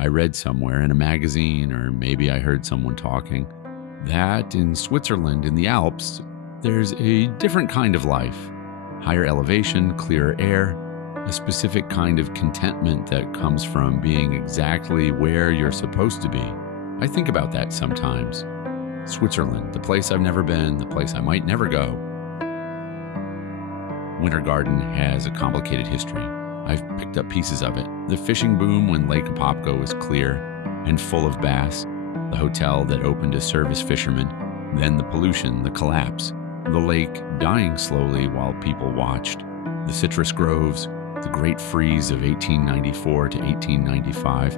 I read somewhere in a magazine, or maybe I heard someone talking, that in Switzerland, in the Alps, there's a different kind of life. Higher elevation, clearer air, a specific kind of contentment that comes from being exactly where you're supposed to be. I think about that sometimes. Switzerland, the place I've never been, the place I might never go. Winter Garden has a complicated history. I've picked up pieces of it. The fishing boom when Lake Apopka was clear and full of bass, the hotel that opened to service fishermen, then the pollution, the collapse, the lake dying slowly while people watched, the citrus groves, the great freeze of 1894 to 1895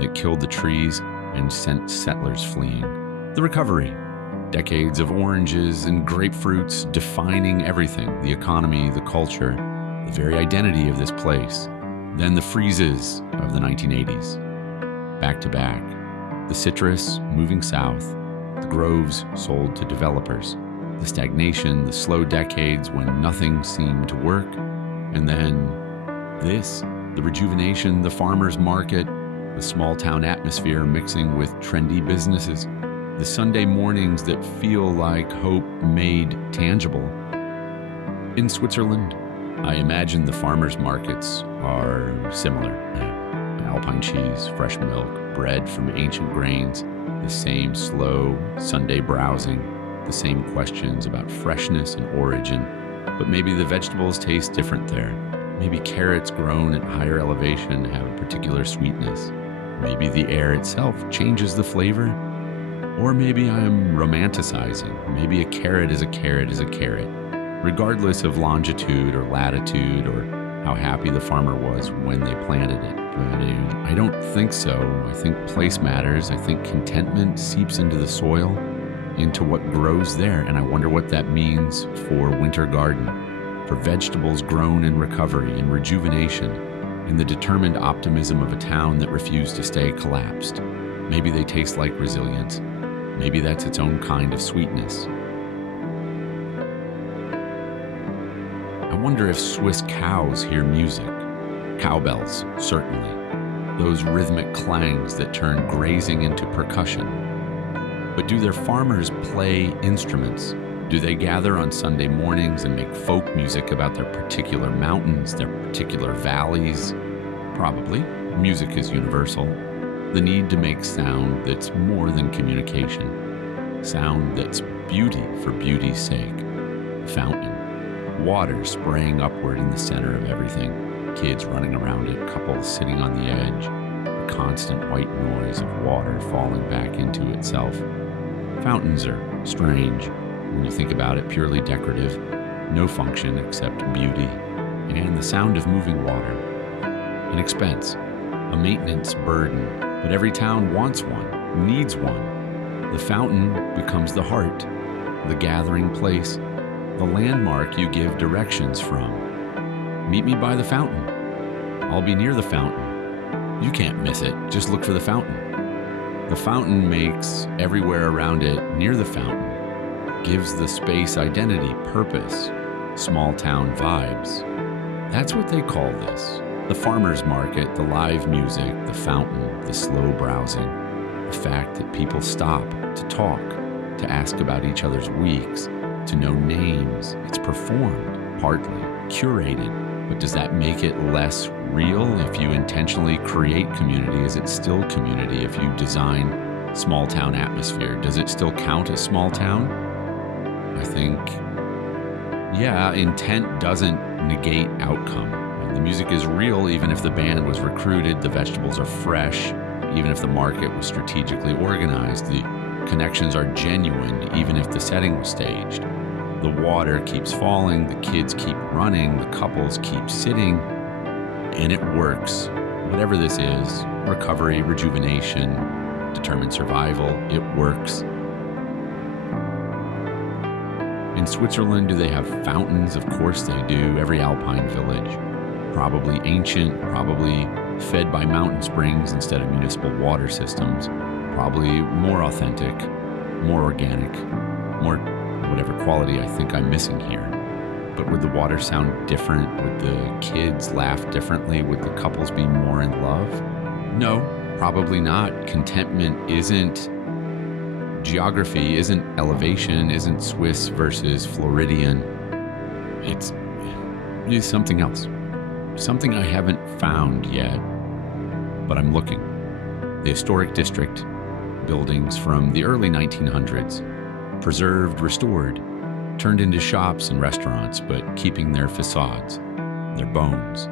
that killed the trees and sent settlers fleeing, the recovery, decades of oranges and grapefruits defining everything, the economy, the culture, the very identity of this place. Then the freezes of the 1980s. Back to back. The citrus moving south, the groves sold to developers, the stagnation, the slow decades when nothing seemed to work, and then this, the rejuvenation, the farmer's market, the small town atmosphere mixing with trendy businesses, the Sunday mornings that feel like hope made tangible. In Switzerland, I imagine the farmers' markets are similar. Alpine cheese, fresh milk, bread from ancient grains, the same slow Sunday browsing, the same questions about freshness and origin, but maybe the vegetables taste different there. Maybe carrots grown at higher elevation have a particular sweetness. Maybe the air itself changes the flavor. Or maybe I'm romanticizing. Maybe a carrot is a carrot is a carrot, regardless of longitude or latitude or how happy the farmer was when they planted it. But I don't think so. I think place matters. I think contentment seeps into the soil, into what grows there. And I wonder what that means for Winter Garden, for vegetables grown in recovery and rejuvenation, and the determined optimism of a town that refused to stay collapsed. Maybe they taste like resilience. Maybe that's its own kind of sweetness. I wonder if Swiss cows hear music. Cowbells, certainly. Those rhythmic clangs that turn grazing into percussion. But do their farmers play instruments? Do they gather on Sunday mornings and make folk music about their particular mountains, their particular valleys? Probably. Music is universal. The need to make sound that's more than communication. Sound that's beauty for beauty's sake. A fountain. Water spraying upward in the center of everything. Kids running around it, couples sitting on the edge. The constant white noise of water falling back into itself. Fountains are strange. When you think about it, purely decorative. No function except beauty. And the sound of moving water. An expense. A maintenance burden. But every town wants one, needs one. The fountain becomes the heart, the gathering place, the landmark you give directions from. Meet me by the fountain. I'll be near the fountain. You can't miss it. Just look for the fountain. The fountain makes everywhere around it near the fountain, gives the space identity, purpose, small town vibes. That's what they call this. The farmer's market, the live music, the fountain, the slow browsing, the fact that people stop to talk, to ask about each other's weeks, to know names. It's performed, partly, curated. But does that make it less real if you intentionally create community? Is it still community if you design small town atmosphere? Does it still count as small town? I think, yeah, intent doesn't negate outcome. The music is real even if the band was recruited, the vegetables are fresh, even if the market was strategically organized, the connections are genuine even if the setting was staged. The water keeps falling, the kids keep running, the couples keep sitting, and it works. Whatever this is, recovery, rejuvenation, determined survival, it works. In Switzerland, do they have fountains? Of course they do. Every alpine village. Probably ancient, probably fed by mountain springs instead of municipal water systems. Probably more authentic, more organic, more whatever quality I think I'm missing here. But would the water sound different? Would the kids laugh differently? Would the couples be more in love? No, Probably not. Contentment isn't geography, isn't elevation, isn't Swiss versus Floridian. It's something else. Something I haven't found yet, but I'm looking. The historic district, buildings from the early 1900s, preserved, restored, turned into shops and restaurants, but keeping their facades, their bones,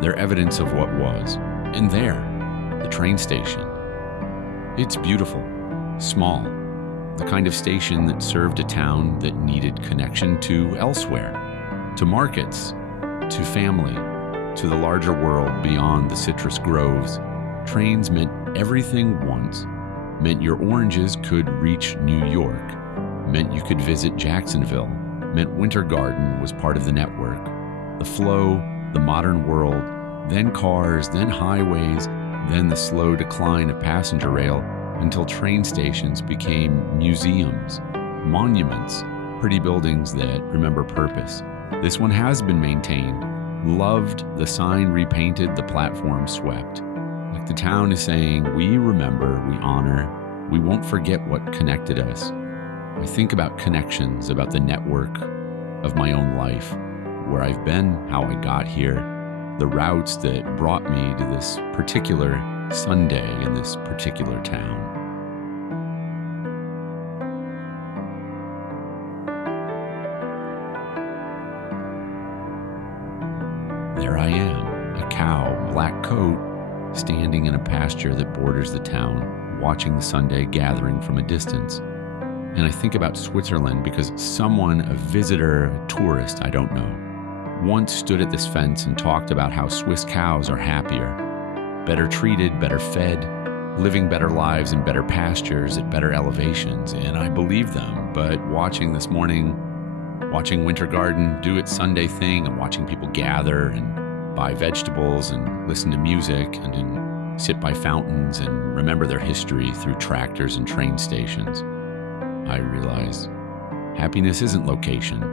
their evidence of what was. And there, the train station. It's beautiful, small, the kind of station that served a town that needed connection to elsewhere, to markets, to family, to the larger world beyond the citrus groves. Trains meant everything once, meant your oranges could reach New York, meant you could visit Jacksonville, meant Winter Garden was part of the network. The flow, the modern world, then cars, then highways, then the slow decline of passenger rail until train stations became museums, monuments, pretty buildings that remember purpose. This one has been maintained, loved, the sign repainted, the platform swept. Like the town is saying, we remember, we honor, we won't forget what connected us. I think about connections, about the network of my own life, where I've been, how I got here, the routes that brought me to this particular Sunday in this particular town. There I am, a cow, black coat, standing in a pasture that borders the town, watching the Sunday gathering from a distance. And I think about Switzerland because someone, a visitor, a tourist, I don't know, once stood at this fence and talked about how Swiss cows are happier, better treated, better fed, living better lives in better pastures at better elevations. And I believe them, but watching this morning, watching Winter Garden do its Sunday thing and watching people gather and buy vegetables and listen to music and sit by fountains and remember their history through tractors and train stations, I realize happiness isn't location,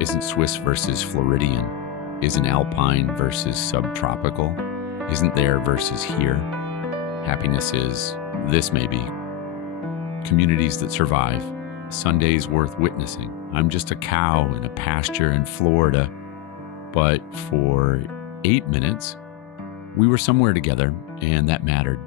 isn't Swiss versus Floridian, isn't alpine versus subtropical, isn't there versus here. Happiness is this, maybe. Communities that survive, Sundays worth witnessing. I'm just a cow in a pasture in Florida, but for 8 minutes, we were somewhere together, and that mattered.